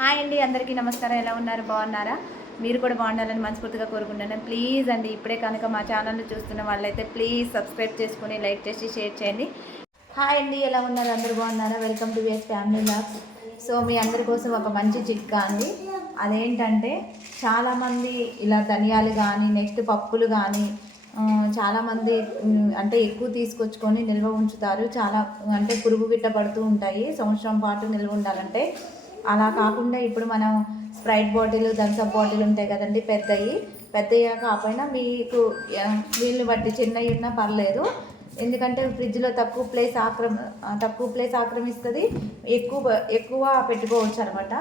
Hi అండి అందరికీ నమస్కారం. ఎలా ఉన్నారు? బాగున్నారా? మీరు కూడా బాగుండాలని మనస్ఫూర్తిగా కోరుకుంటున్నాను. ప్లీజ్ అండి ఇప్పుడే కనుక మా ఛానల్ చూస్తున్న వాళ్ళైతే ప్లీజ్ సబ్స్క్రైబ్ చేసుకుని లైక్ చేసి షేర్ చేయండి. హాయ్ అండి ఎలా ఉన్నారు? అందరు బాగున్నారా? Welcome to VS family vlogs so మీ అందరి కోసం ఒక మంచి చిట్కా అండి. అదేంటంటే చాలామంది ఇలా ధనియాలు కానీ నెక్స్ట్ పప్పులు కానీ చాలామంది అంటే ఎక్కువ తీసుకొచ్చుకొని నిల్వ ఉంచుతారు. చాలా అంటే పురుగు గిట్ట పడుతూ ఉంటాయి. సంవత్సరం పాటు నిల్వ ఉండాలంటే అలా కాకుండా ఇప్పుడు మనం స్ప్రైట్ బాటిల్ థమ్స్అప్ బాటిల్ ఉంటాయి కదండి పెద్దవి పెద్దయ్యా కాకపోయినా మీకు ఆ, వీళ్ళు బట్టి చిన్నవి ఉన్నా పర్లేదు. ఎందుకంటే ఫ్రిడ్జ్లో తక్కువ ప్లేస్ ఆక్రమ తక్కువ ప్లేస్ ఆక్రమిస్తుంది. ఎక్కువ ఎక్కువ పెట్టుకోవచ్చు అనమాట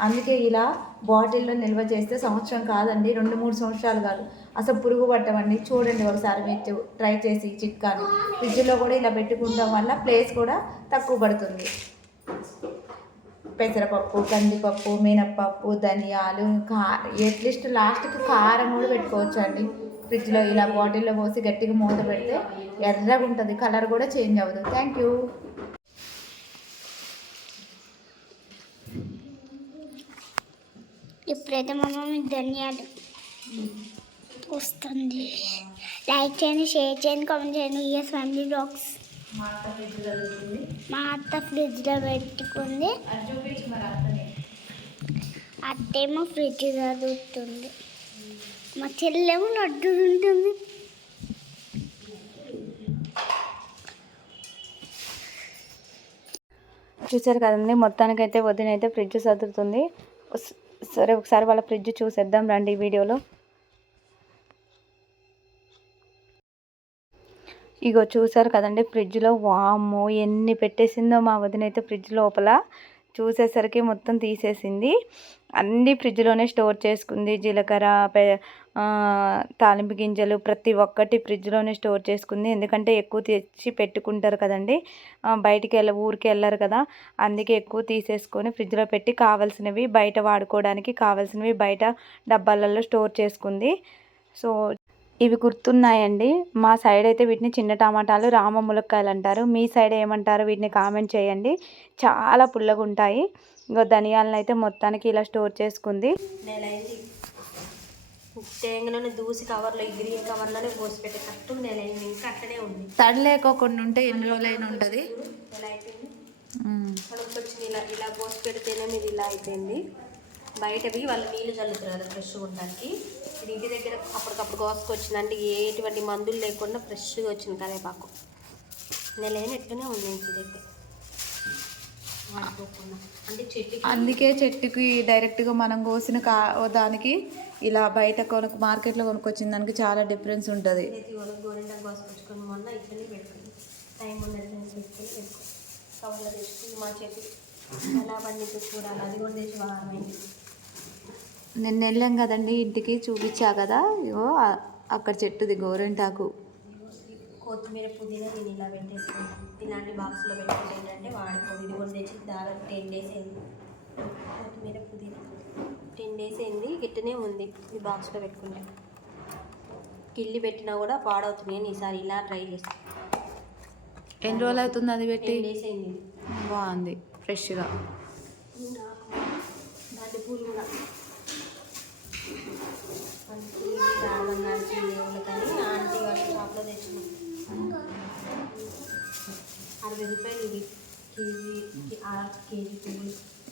అందుకే ఇలా బాటిల్లో నిల్వ చేస్తే సంవత్సరం కాదండి రెండు మూడు సంవత్సరాలు కాదు. అసలు పురుగు పట్టమండి చూడండి ఒకసారి మీరు ట్రై చేసి ఈ చిట్కాని. ఫ్రిడ్జ్లో కూడా ఇలా పెట్టుకుంటాం వల్ల ప్లేస్ కూడా తక్కువ పడుతుంది. పెసరపప్పు కందిపప్పు మినప్పప్పు ధనియాలు కా అట్లీస్ట్ లాస్ట్కి కారం కూడా పెట్టుకోవచ్చు అండి ఫ్రిడ్జ్లో ఇలా బాటిల్లో పోసి గట్టిగా మూత పెడితే ఎర్రగా ఉంటుంది. కలర్ కూడా చేంజ్ అవ్వదు. Thank you. ఇప్పుడైతే మా మమ్మీ ధనియాలు వస్తుంది లైక్ చేయండి షేర్ చేయండి కామెంట్ చేయండి. ES family vlogs. మా అత్త ఫ్రిడ్జ్లో పెట్టుకుంది. అత్తేమో ఫ్రిడ్జ్ చదువుతుంది. మా చెల్లెమో లడ్డు ఉంటుంది చూసారు కదండి మొత్తానికైతే వదిన అయితే ఫ్రిడ్జ్ సర్దుతుంది సరే ఒకసారి వాళ్ళ ఫ్రిడ్జ్ చూసేద్దాం రండి ఈ వీడియోలో. ఇగో చూసారు కదండి ఫ్రిడ్జ్లో వామ్మో! ఎన్ని పెట్టేసిందో మా వదిన అయితే ఫ్రిడ్జ్ లోపల చూసేసరికి మొత్తం తీసేసింది. అన్ని ఫ్రిడ్జ్లోనే స్టోర్ చేసుకుంది. జీలకర్ర పె తాలింపు గింజలు ప్రతి ఒక్కటి ఫ్రిడ్జ్లోనే స్టోర్ చేసుకుంది. ఎందుకంటే ఎక్కువ తెచ్చి పెట్టుకుంటారు కదండి. బయటికి వెళ్ళ ఊరికి వెళ్ళరు కదా. అందుకే ఎక్కువ తీసేసుకొని ఫ్రిడ్జ్లో పెట్టి కావాల్సినవి బయట వాడుకోవడానికి కావాల్సినవి బయట డబ్బాలలో స్టోర్ చేసుకుంది. సో ఇవి గుర్తున్నాయండి. మా సైడ్ అయితే వీటిని చిన్న టమాటాలు రామ ములక్కాయలు అంటారు. మీ సైడ్ ఏమంటారు వీటిని కామెంట్ చేయండి. చాలా పుల్లగా ఉంటాయి ఇంకో ధనియాలను అయితే మొత్తానికి ఇలా స్టోర్ చేసుకుంది. తేంగలోనే దూసి కవర్లో ఈ గ్రీన్ కవర్లోనే పోసి పెట్టే కరెక్ట్ నెలైంది ఇంకా అట్టనే ఉంది. తడి లేకోకుండా ఉంటే ఎన్ని రోజులైనా ఉంటుంది. ఎలా అయిపోయింది ఇలా ఇలా పోసి పెడితేనే మీరు ఇలా అయిపోయింది. బయటవి వాళ్ళు నీళ్ళు చల్లుతారు కదా ఫ్రెష్గా ఉండడానికి. ఇది ఇంటి దగ్గర అప్పటికప్పుడు కోసుకొచ్చిందంటే ఎటువంటి మందులు లేకుండా ఫ్రెష్గా వచ్చింది కరేపాకు. నెలైన ఎట్లనే ఉంది ఇంటి దగ్గర. అందుకే చెట్టుకి డైరెక్ట్గా మనం కోసిన కా దానికి ఇలా బయట కొనుక్కు మార్కెట్లో కొనుక్కొచ్చిన దానికి చాలా డిఫరెన్స్ ఉంటుంది. మా చెట్టు ఎలా పండించి చూడాలి? అది కూడా తెచ్చి వారమైంది నిన్న వెళ్ళాం కదండి ఇంటికి చూపించా కదా. ఇగో అక్కడ చెట్టుది గోరింటాకు. కొత్తిమీర పుదీనా నేను ఇలా పెట్టేసుకుంటాను ఇలాంటి బాక్స్లో పెట్టుకుంటే ఏంటంటే వాడుకోదు ఇది కూడా తెచ్చి దాదాపు టెన్ డేస్ అయింది. కొత్తిమీర పుదీనా టెన్ డేస్ అయింది. గిట్టనే ఉంది. ఈ బాక్స్లో పెట్టుకుంటే. కిల్లి పెట్టినా కూడా పాడవుతుంది. నేను ఈసారి ఇలా ట్రై చేస్తాను ఎన్ని రోజులు అవుతుంది అది పెట్టి? టెన్ డేస్ అయింది. బాగుంది. ఫ్రెష్గా దాంట్లో పూలు కూడా.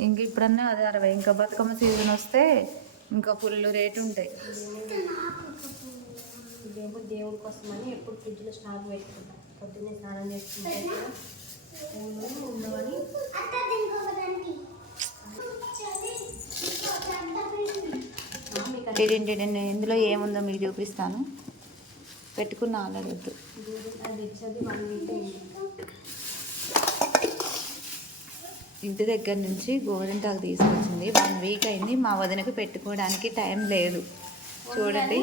ఇంక ఇప్పుడన్నా అదే అరవై. ఇంకా బతుకమ్మ సీజన్ వస్తే ఇంకా ఫుల్ రేట్ ఉంటాయి. ఇదేమో దేవుడి కోసమని ఎప్పుడు ఫ్రిడ్జ్లో స్టాక్ పెట్టుకుంటాం. పొద్దున్నే స్నానం చేసుకుంటే ఉండవని. ఇందులో ఏముందో మీకు చూపిస్తాను. పెట్టుకున్న ఆల్రెడీ వద్దు అది తెచ్చేది వన్ వీక్ అయింది ఇంటి దగ్గర నుంచి గోరింటాకు తీసుకొచ్చింది. వన్ వీక్ అయింది మా వదినకి పెట్టుకోవడానికి టైం లేదు. చూడండి.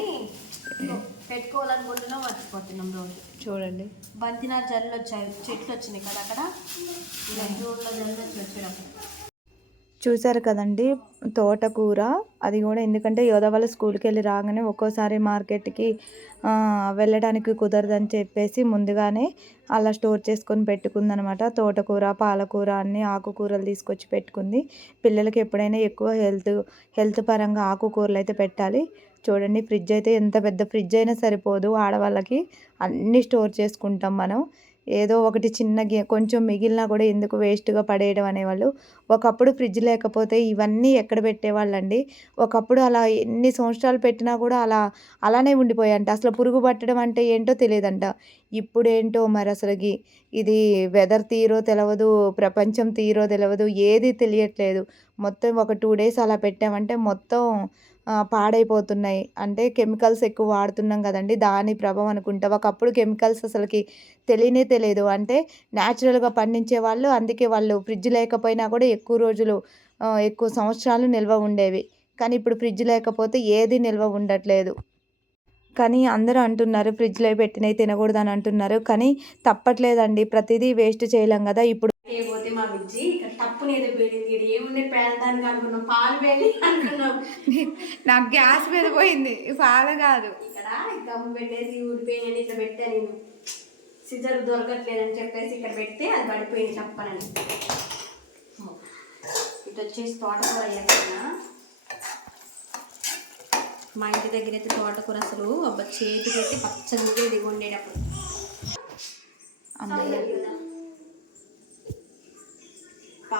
పెట్టుకోవాలనుకుంటున్నాం మర్చిపోతున్నాం రోజు. చూడండి. బంతినారు జల్లు వచ్చాయి చెట్లు వచ్చినాయి కదా అక్కడ? జూన్లో జల్లు వచ్చి వచ్చేటప్పుడు. చూసారు కదండి తోటకూర. అది కూడా ఎందుకంటే యోధ వాళ్ళ స్కూల్కి వెళ్ళి రాగానే ఒక్కోసారి మార్కెట్కి వెళ్ళడానికి కుదరదని చెప్పేసి ముందుగానే అలా స్టోర్ చేసుకొని పెట్టుకుందనమాట. తోటకూర పాలకూర అన్ని ఆకుకూరలు తీసుకొచ్చి పెట్టుకుంది. పిల్లలకి ఎప్పుడైనా ఎక్కువ హెల్త్ హెల్త్ పరంగా ఆకుకూరలు అయితే పెట్టాలి. చూడండి ఫ్రిడ్జ్ అయితే ఎంత పెద్ద ఫ్రిడ్జ్ అయినా సరిపోదు. ఆడవాళ్ళకి అన్నీ స్టోర్ చేసుకుంటాం మనం. ఏదో ఒకటి చిన్న కొంచెం మిగిలినా కూడా ఎందుకు వేస్ట్గా పడేయడం అనేవాళ్ళు. ఒకప్పుడు ఫ్రిడ్జ్ లేకపోతే ఇవన్నీ ఎక్కడ పెట్టేవాళ్ళండి? ఒకప్పుడు అలా ఎన్ని సంవత్సరాలు పెట్టినా కూడా అలా అలానే ఉండిపోయాయంట. అసలు పురుగు పట్టడం అంటే ఏంటో తెలియదంట. ఇప్పుడేంటో మరి అసలుకి ఇది వెదర్ తీరో తెలియదు ప్రపంచం తీరో తెలియదు ఏది తెలియట్లేదు. మొత్తం ఒక టూ డేస్ అలా పెట్టామంటే మొత్తం పాడైపోతున్నాయి. అంటే కెమికల్స్ ఎక్కువ వాడుతున్నాం కదండి దాని ప్రభావం అనుకుంటా. ఒకప్పుడు కెమికల్స్ అసలుకి తెలియనే తెలియదు. అంటే న్యాచురల్గా పండించే వాళ్ళు అందుకే వాళ్ళు ఫ్రిడ్జ్ లేకపోయినా కూడా ఎక్కువ రోజులు ఎక్కువ సంవత్సరాలు నిల్వ ఉండేవి. కానీ ఇప్పుడు ఫ్రిడ్జ్ లేకపోతే ఏది నిల్వ ఉండట్లేదు. కానీ అందరూ అంటున్నారు ఫ్రిడ్జ్లో పెట్టినవి తినకూడదు అని అంటున్నారు. కానీ తప్పట్లేదండి. ప్రతిదీ వేస్ట్ చేయలేం కదా. ఇప్పుడు పోతే మా విజ్జి తప్పుని ఏదో ఇక్కడ ఏముంది? పేలడానికి అనుకున్నాం. పాలు పేలి అనుకున్నాం. నాకు గ్యాస్ మీద పోయింది. పాలు కాదు. ఇక్కడ గమ్ము పెట్టేసి ఊడిపోయినని ఇట్లా పెట్టా నేను. సిజర్ దొరకట్లేదని చెప్పేసి ఇక్కడ పెడితే అది పడిపోయింది చెప్పనని ఇటు వచ్చేసి తోటకూర వేస్తున్నా మా ఇంటి దగ్గర అయితే తోటకూర అసలు అబ్బా చేతికి అయితే పచ్చడి ఉండేది ఉండేటప్పుడు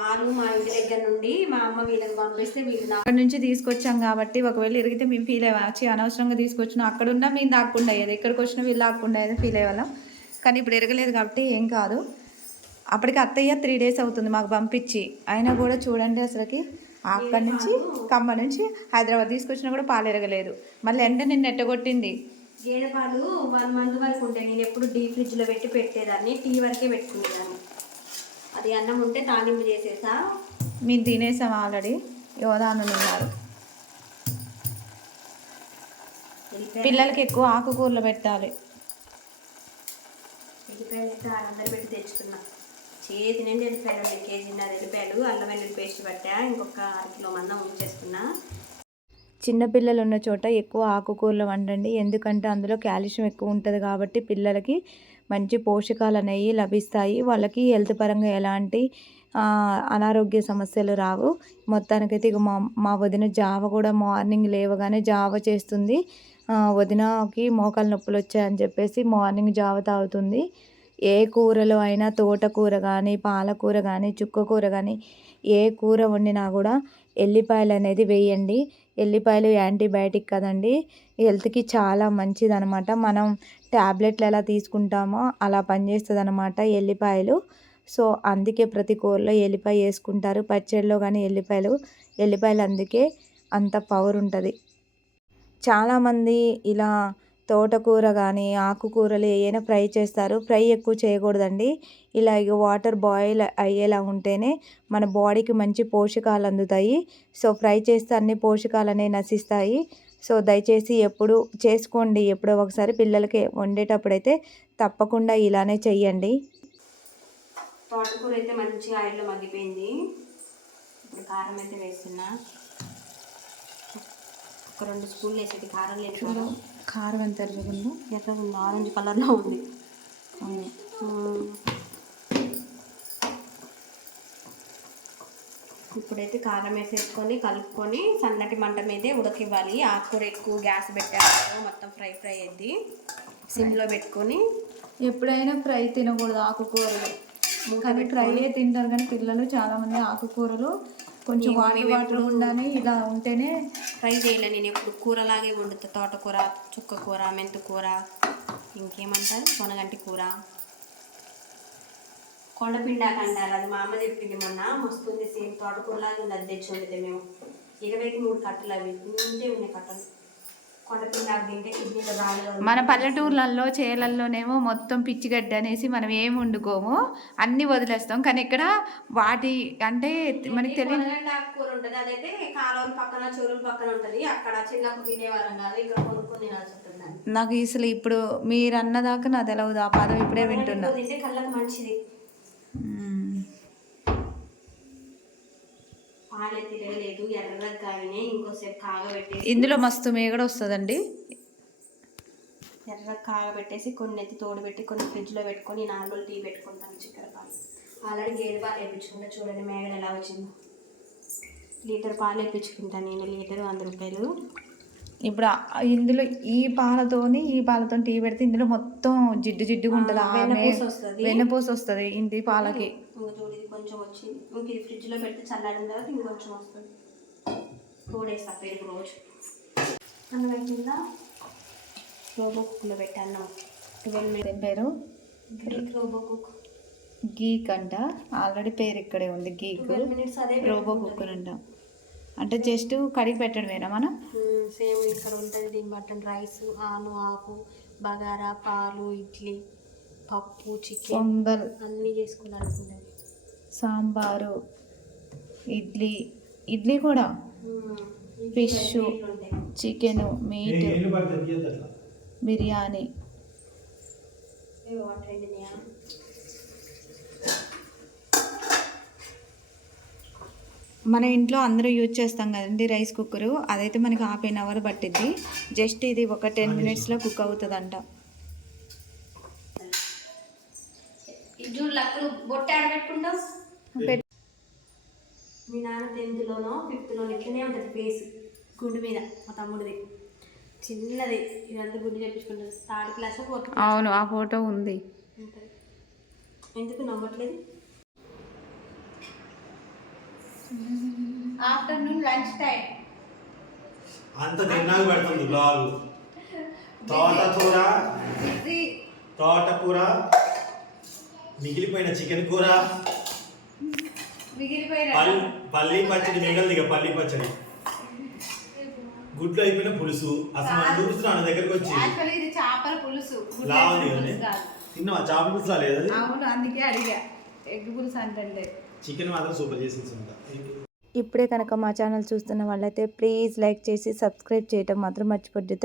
పాలు మా ఇంటి దగ్గర నుండి మా అమ్మ వీళ్ళకి పంపిస్తే వీళ్ళు అక్కడ నుంచి తీసుకొచ్చాం కాబట్టి ఒకవేళ ఇరిగితే మేము ఫీల్ అయ్యాచి అనవసరంగా తీసుకొచ్చినా అక్కడ ఉన్నా మేము దాక్కుండా అయ్యేది. ఇక్కడికి వచ్చినా వీళ్ళు దాక్కుండా అయ్యేది ఫీల్ అయ్యేవాళ్ళం కానీ ఇప్పుడు ఎరగలేదు కాబట్టి ఏం కాదు. అప్పటికి అత్తయ్య త్రీ డేస్ అవుతుంది మాకు పంపించి. అయినా కూడా చూడండి అసలుకి అక్కడి నుంచి ఖమ్మం నుంచి హైదరాబాద్ తీసుకొచ్చినా కూడా పాలు ఎరగలేదు మళ్ళీ ఎండ నిన్న ఎట్టగొట్టింది. గేదె పాలు వన్ మంత్ వరకు ఉంటాయి నేను ఎప్పుడు డీ ఫ్రిడ్జ్లో పెట్టి పెట్టేదాన్ని. టీ వరకే పెట్టుకునేదాన్ని. అది అన్నం ఉంటే తాలింపు చేసేసా. మేము తినేసాం ఆల్రెడీ. యోధానులు ఉన్నారు. పిల్లలకి ఎక్కువ ఆకుకూరలు పెట్టాలి. వెళ్ళిపోయాలు అయితే పెట్టి తెచ్చుకున్నా. చేతి నిండి వెళ్ళిపోయాడు అండి. కేజీన్నర వెళ్ళిపోయాడు అల్లం వెల్లుల్లి పేస్ట్ పట్టా ఇంకొక అర కిలో మందం ఉంచేసుకున్నా. చిన్న పిల్లలు ఉన్న చోట ఎక్కువ ఆకుకూరలు వండండి. ఎందుకంటే అందులో కాల్షియం ఎక్కువ ఉంటుంది కాబట్టి పిల్లలకి మంచి పోషకాలు అనేవి లభిస్తాయి. వాళ్ళకి హెల్త్ పరంగా ఎలాంటి అనారోగ్య సమస్యలు రావు. మొత్తానికైతే ఇక మా మా వదిన జావ కూడా మార్నింగ్ లేవగానే జావ చేస్తుంది. వదినకి మోకాలు నొప్పులు వచ్చాయని చెప్పేసి మార్నింగ్ జావ తాగుతుంది. ఏ కూరలో అయినా తోటకూర కానీ పాలకూర కానీ చుక్కకూర కానీ ఏ కూర వండినా కూడా ఎల్లిపాయలు అనేది వేయండి. ఎల్లిపాయలు యాంటీబయాటిక్ కదండి. హెల్త్కి చాలా మంచిది అనమాట మనం ట్యాబ్లెట్లు ఎలా తీసుకుంటామో అలా పనిచేస్తుంది అనమాట ఎల్లిపాయలు. సో అందుకే ప్రతి కూరలో ఎల్లిపాయ వేసుకుంటారు. పచ్చడిలో కానీ ఎల్లిపాయలు ఎల్లిపాయలు అందుకే అంత పవర్ ఉంటుంది. చాలామంది ఇలా తోటకూర కానీ ఆకుకూరలు ఏవైనా ఫ్రై చేస్తారు. ఫ్రై ఎక్కువ చేయకూడదండి. ఇలా ఇక వాటర్ బాయిల్ అయ్యేలా ఉంటేనే మన బాడీకి మంచి పోషకాలు అందుతాయి. సో ఫ్రై చేస్తే అన్ని పోషకాలు అనేవి నశిస్తాయి. సో దయచేసి ఎప్పుడు చేసుకోండి ఎప్పుడో ఒకసారి పిల్లలకి వండేటప్పుడు అయితే తప్పకుండా ఇలానే చెయ్యండి. తోటకూర అయితే మంచి ఆయిల్లో మగ్గిపోయింది. ఇప్పుడు కారం అయితే వేస్తున్నా. ఒక రెండు స్పూన్లు వేసేది కారం లేదు కారం ఎంత ఎరుగుందో ఎర్రగా ఉంది ఆరెంజ్ కలర్లో ఉంది. ఇప్పుడైతే కారం వేసేసుకొని కలుపుకొని సన్నటి మంట మీదే ఉడకివ్వాలి ఆకుకూర ఎక్కువ గ్యాస్ పెట్టాము మొత్తం ఫ్రై ఫ్రై అయింది సిమ్లో పెట్టుకొని ఎప్పుడైనా ఫ్రై తినకూడదు ఆకుకూరలు. కానీ ఫ్రైయే తింటారు కానీ పిల్లలు చాలామంది ఆకుకూరలు కొంచెం వాటర్ వాటర్ ఉండాలి ఇలా ఉంటేనే ఫ్రై చేయలే నేను ఎప్పుడు. కూరలాగే వండుతా. తోటకూర చుక్కకూర మెంతుకూర ఇంకేమంటారు? కొనగంటి కూర. కొండపిండాక అంటారు అది మా అమ్మ చెప్పింది మొన్న. మస్తుంది సేమ్ తోటకూరలాగా ఉంది. అది తెచ్చి వండితే మేము ఇరవైకి మూడు కట్టలు అవి. ఇంతే ఉన్నాయి కట్టలు. కొండపిండాకు తింటే కిడ్నీలో మన పల్లెటూర్లలో చేలల్లోనేమో మొత్తం పిచ్చిగడ్డి అనేసి మనం ఏం వండుకోము. అన్నీ వదిలేస్తాం. కానీ ఇక్కడ వాటి అంటే మనకి తెలియదు ఆకుకూర ఉంటుంది. అదైతే కాలువల పక్కన చెరువుల పక్కన ఉంటుంది. అక్కడ చిన్నప్పుడు తినేవాళ్ళం కాదు. ఇక్కడ కొనుక్కొని తినాల్సి ఉంటుంది దాన్ని. నాకు అసలు ఇప్పుడు మీరు అన్నదాకా నాకు తెలియదు ఆ పదం ఇప్పుడే వింటున్నా. తింటే కళ్ళకి మంచిది. ఇందులో మస్తు మేగడ వస్తుందండి. ఎర్రగా కాగబెట్టేసి కొన్ని ఎత్తి తోడు పెట్టి కొన్ని ఫ్రిడ్జ్లో పెట్టుకొని నార్మల్ టీ పెట్టుకుంటాను చక్కెర పాలు. ఆల్రెడీ గేదె పాలు వేయించుకుంటా చూడండి మేగడ ఎలా వచ్చిందో. లీటర్ పాలు వేయించుకుంటాను నేను లీటర్ వంద రూపాయలు. ఇప్పుడు ఇందులో ఈ పాలతోని ఈ పాలతో టీ పెడితే ఇందులో మొత్తం జిడ్డు జిడ్డుగా ఉంటుంది. వెన్నపూస వస్తది. ఇంటి పాలకి. కొంచెం వచ్చింది. ఇంక ఇది ఫ్రిడ్జ్లో పెడితే చల్లారిన తర్వాత ఇంకొంచెం వస్తుంది. పెరుగు రోజు. అన్నం కింద రోబో కుక్కలో పెట్టాను. ట్వెల్వ్ పేరు? Robo cook. గీక్ అంట. ఆల్రెడీ పేరు ఇక్కడే ఉంది. గీక్. రోబో కుక్కర్ అంట అంటే జస్ట్ కడిగి పెట్టడమేనా మనం? సేమ్ ఇక్కడ ఉంటుంది దీని బట్టన్ రైస్ ఆలు ఆకు బగారా పాలు ఇడ్లీ పప్పు చికెన్ పొంగల్ అన్నీ చేసుకుని అనుకున్నాను సాంబారు ఇడ్లీ ఇడ్లీ కూడా? Fish chicken meat biryani water ఎండినాయా మన ఇంట్లో అందరూ యూజ్ చేస్తాం కదండి రైస్ కుక్కరు. అదైతే మనకి హాఫ్ ఎన్ అవర్ పట్టిద్ది. జస్ట్ ఇది ఒక టెన్ మినిట్స్లో కుక్ అవుతుందంట. మీ నాన్న టెన్త్లోనో ఫిఫ్త్లోనో ఇట్లనే ఉంటుంది ఫేస్ గుండు మీద మా తమ్ముడిది. చిన్నది. ఇదంతా గుండు చెప్పించుకుంటుంది థర్డ్ క్లాస్. అవును ఆ ఫోటో ఉంది. ఎందుకు నవ్వట్లేదు? Afternoon lunch time. అంత తిన్నాక పెడుతుంది బ్లాగ్. తోటకూర తోటకూర మిగిలిపోయిన చికెన్ కూర. పల్లి పచ్చడి మిగలదు ఇక పల్లి పచ్చడి. గుడ్లు అయిపోయిన పులుసు. అసలు మనం చూపిస్తున్నాను దగ్గరికి వచ్చి. ఇది చేపల పులుసు. కాదు. తిన్నావా? చేపల పులుసు రాలేదు అవును అందుకే అడిగా. ఎగ్ పులుసు అంటే చికెన్ మాత్రం సూపర్ చేసింది సునీత. ఇప్పుడే కనుక మా ఛానల్ చూస్తున్న వాళ్ళైతే ప్లీజ్ లైక్ చేసి సబ్స్క్రైబ్ చేయటం మాత్రం మర్చిపోద్ది